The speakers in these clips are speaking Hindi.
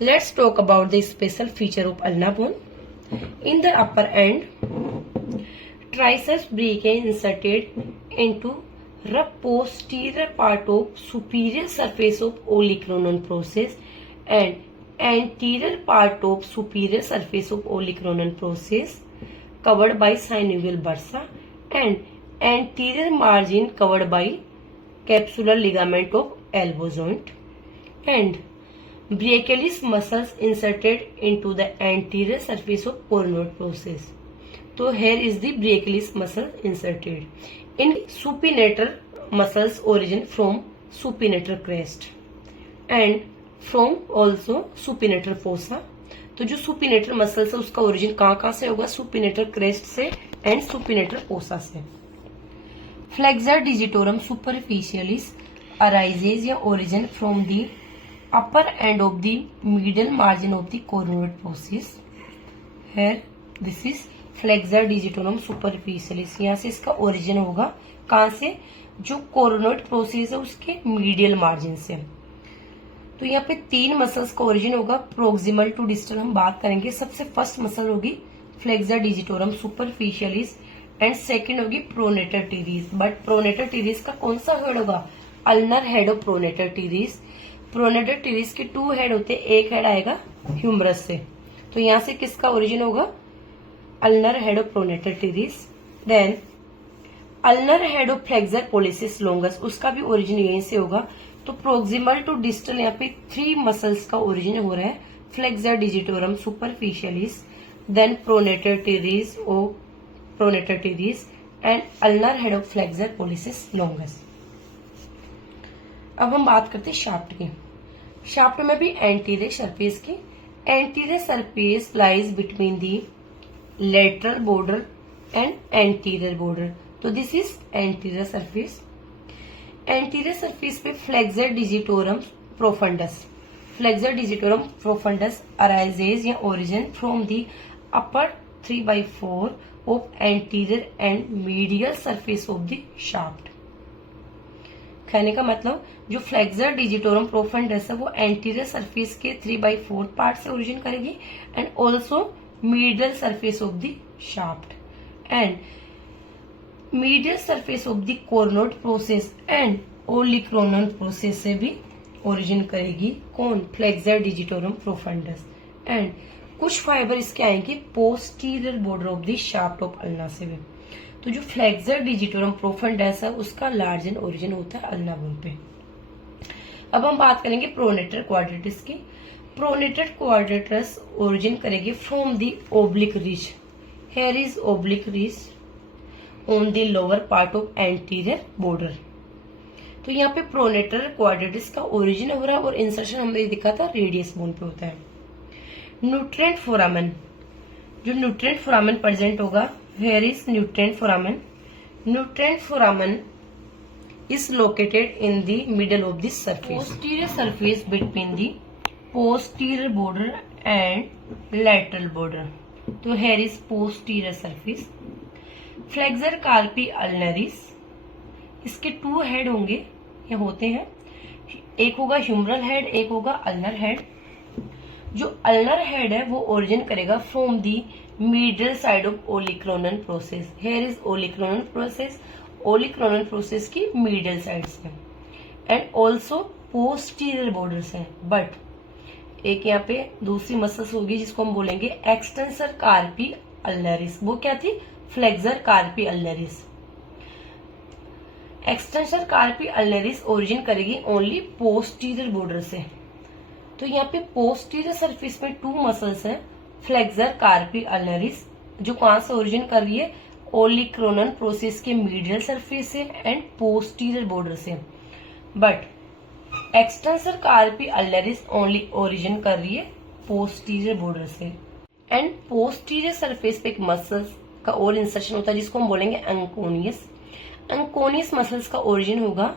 Let's talk about the special feature of ulnar bone. In the upper end, triceps brachii inserted into the posterior part of superior surface of olecranon process and anterior part of superior surface of olecranon process covered by synovial bursa and anterior margin covered by capsular ligament of elbow joint and brachialis muscles inserted into the anterior surface of coronoid process. So here is the brachialis muscle inserted. In supinator muscles origin from supinator crest and from also supinator fossa. तो जो सुपिनेटर मसल्स है उसका ओरिजिन कहाँ से होगा? सुपिनेटर क्रेस्ट से एंड सुपिनेटर फोसा से. फ्लेक्सर डिजिटोरम सुपरफिशियलिस अराइजेज या origin from the upper end of the middle margin of the coronoid process. Here this is flexor digitorum superficialis. यहाँ से इसका ओरिजिन होगा कहाँ से? जो कोरोनोइड प्रोसेस है उसके मीडियल मार्जिन से. तो यहाँ पे 3 मसल्स का ओरिजिन होगा प्रोक्सिमल टू डिस्टल. हम बात करेंगे. सबसे फर्स्ट मसल होगी flexor digitorum superficialis and second होगी pronator teres. But pronator teres का कौन सा हेड होगा? Ulnar head of pronator teres. Pronator teres के 2 हेड होते हैं. एक हेड आएगा ह्यूमरस से. तो यहाँ से किसका ओरिजिन होगा? Ulnar head of pronator teres. Then ulnar head of flexor pollicis longus, उसका भी ओरिजिन यहीं से होगा. तो प्रोक्सिमल टू डिस्टल यहाँ पे 3 मसल्स का ओरिजिन हो रहा है. Flexor digitorum superficialis, then pronator teres oh pronator teres and ulnar head of flexor pollicis longus. अब हम बात करते हैं शाफ्ट की. शाफ्ट में भी एंटीरियर सरफेस की. Anterior surface lies between the lateral border and anterior border. तो this is anterior surface. Anterior surface पे flexor digitorum profundus. Flexor digitorum profundus arises या origin from the upper 3/4 of anterior and medial surface of the shaft. कहने का मतलब जो फ्लेक्सर डिजिटोरम प्रोफंडस है वो एंटीरियर सरफेस के 3/4 पार्ट से ओरिजिन करेगी and also medial surface of the shaft and medial surface of the coronoid process and olecranon process से भी ओरिजिन करेगी. कौन? Flexor digitorum profundus. एंड कुछ फाइबर इसके आएंगे posterior border of the shaft of ulna से भी. तो जो फ्लेक्सर डिजिटोरम प्रोफंडस है उसका लार्जन ओरिजिन होता है अल्ना बोन पे. अब हम बात करेंगे प्रोनेटर क्वाड्रेटिस की. प्रोनेटर क्वाड्रेटस ओरिजिन करेगी from the oblique ridge. Here is oblique ridge on the lower part of anterior border. तो यहाँ पे प्रोनेटर क्वाड्रेटिस का ओरिजिन हो रहा है और इंसर्शन हमें दिखा था रेडियस बोन पे होता है. Nutrient foramen. जो न्यूट्रिएंट फोरामेन प्रेजेंट होगा, where is nutrient foramen? Nutrient foramen is located in the middle of this surface. Posterior surface between the posterior border and lateral border. तो here is posterior surface. Flexor carpi ulnaris. इसके 2 हेड होंगे या होते हैं. एक होगा ह्यूमरल हेड, एक होगा अल्नर हेड. जो अल्नर हेड है वो ओरिजिन करेगा from the middle side of olecranon process. Here is olecranon process. Olecranon process की मिडल साइड से एंड ऑल्सो पोस्टीरियर बॉर्डर से. बट एक यहाँ पे दूसरी मसल्स होगी जिसको हम बोलेंगे एक्सटेंसर कार्पी अल्नरिस. वो क्या थी? Flexor carpi अल्नरिस. Extensor carpi अल्नरिस origin करेगी ओनली पोस्टीरियर बॉर्डर से. तो यहाँ पे पोस्टीरियर सरफेस में 2 मसल्स हैं. फ्लेक्सर कार्पी अल्नरिस जो कहां से ओरिजिन कर रही है? ओलिक्रोनन प्रोसेस के मीडियल सरफेस से एंड पोस्टीरियर बॉर्डर से. But extensor carpi ulnaris only origin कर रही है पोस्टीरियर बॉर्डर से. एंड पोस्टीरियर सरफेस पे एक मसल्स का और इंसर्शन होता है जिसको हम बोलेंगे अंकोनियस. अंकोनियस मसल्स का ओरिजिन होगा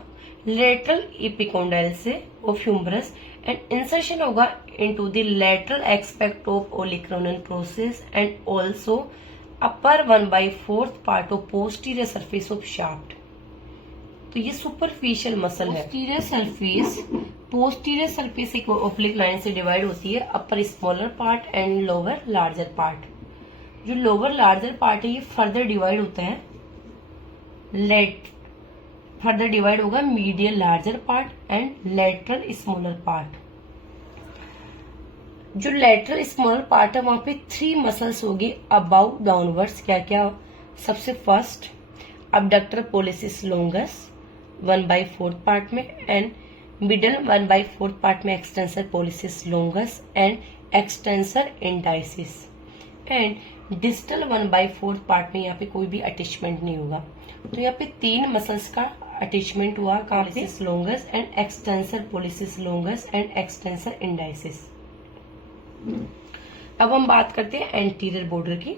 लेटरल एपिकोंडाइल से ऑफ ह्यूमरस एंड इंसर्शन होगा into the lateral aspect of olecranon process and also upper 1/4 part of posterior surface of shaft. तो ये सुपरफिशियल मसल है. पोस्टीरियर सरफेस पोस्टीरियर सरफेस एक ओब्लिक लाइन से डिवाइड होती है, upper smaller part and lower larger part. जो लोअर लार्जर पार्ट है ये फर्दर डिवाइड होता है, फर्दर डिवाइड होगा medial larger part and lateral smaller part. जो लेटरल स्मॉलर पार्ट है वहां पे 3 मसल्स होगी अबाउ डाउनवर्ड्स। क्या क्या? सबसे first abductor pollicis longus 1/4 part में, एंड मिडल 1/4 पार्ट में extensor pollicis longus and extensor indicis, and distal 1/4 part में यहाँ पे कोई भी अटैचमेंट नहीं होगा। तो यहाँ पे 3 मसल्स का अटैचमेंट हुआ, pollicis longus and extensor pollicis longus and extensor indicis. अब हम बात करते हैं एंटीरियर बॉर्डर की।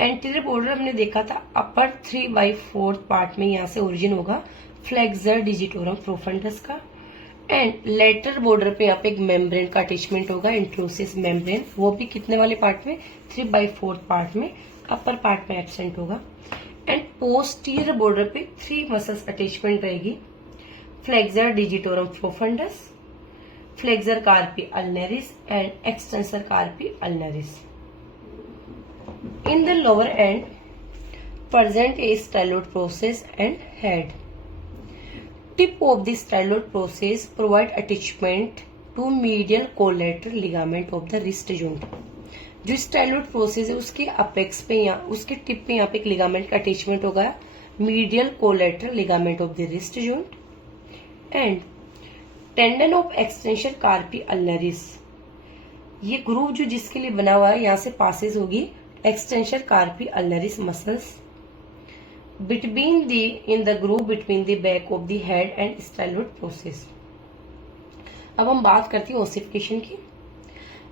एंटीरियर बॉर्डर हमने देखा था अपर 3/4 पार्ट में, यहाँ से ओरिजिन होगा फ्लेक्सर डिजिटोरम प्रोफंडस का, एंड लेटरल बॉर्डर पे यहाँ पे एक मेम्ब्रेन का अटैचमेंट होगा, इंट्रोसिस मेम्ब्रेन, वो भी कितने वाले पार्ट में? 3/4 पार्ट में, अपर पार्ट में एब्सेंट होगा। एंड पोस्टीरियर बॉर्डर पे 3 मसल्स अटैचमेंट रहेगी, flexor digitorum profundus, flexor carpi ulnaris and extensor carpi ulnaris. In the lower end, present a styloid process and head. Tip of the styloid process provide attachment to medial collateral ligament of the wrist joint. जो styloid process है उसके अपेक्स पे या उसके टिप पे यहाँ पे एक लिगामेंट का अटैचमेंट होगा, medial collateral ligament of the wrist joint, and tendon of extension carpi ulnaris. ये ग्रूव जो जिसके लिए बना हुआ है यहाँ से पासेस होगी extensor carpi ulnaris muscles in the groove between the back of the head and styloid process. अब हम बात करते हैं ओसिफिकेशन की।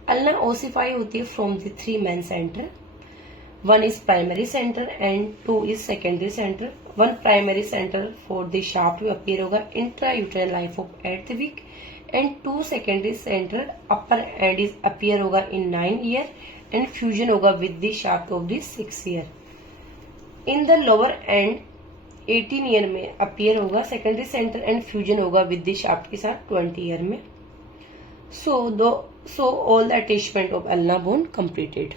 अल्ना ओसिफाई होती है from the 3 main centre, 1 is primary center and 2 is secondary center. 1 primary center for the shaft में appear होगा intrauterine life of 8th week, and 2 secondary center upper end is appear होगा in 9 year and fusion होगा with the shaft of the 6th year. In the lower end 18 year में appear होगा secondary center and fusion होगा with the shaft के साथ 20 ईयर में. So all the attachment of ulna bone completed.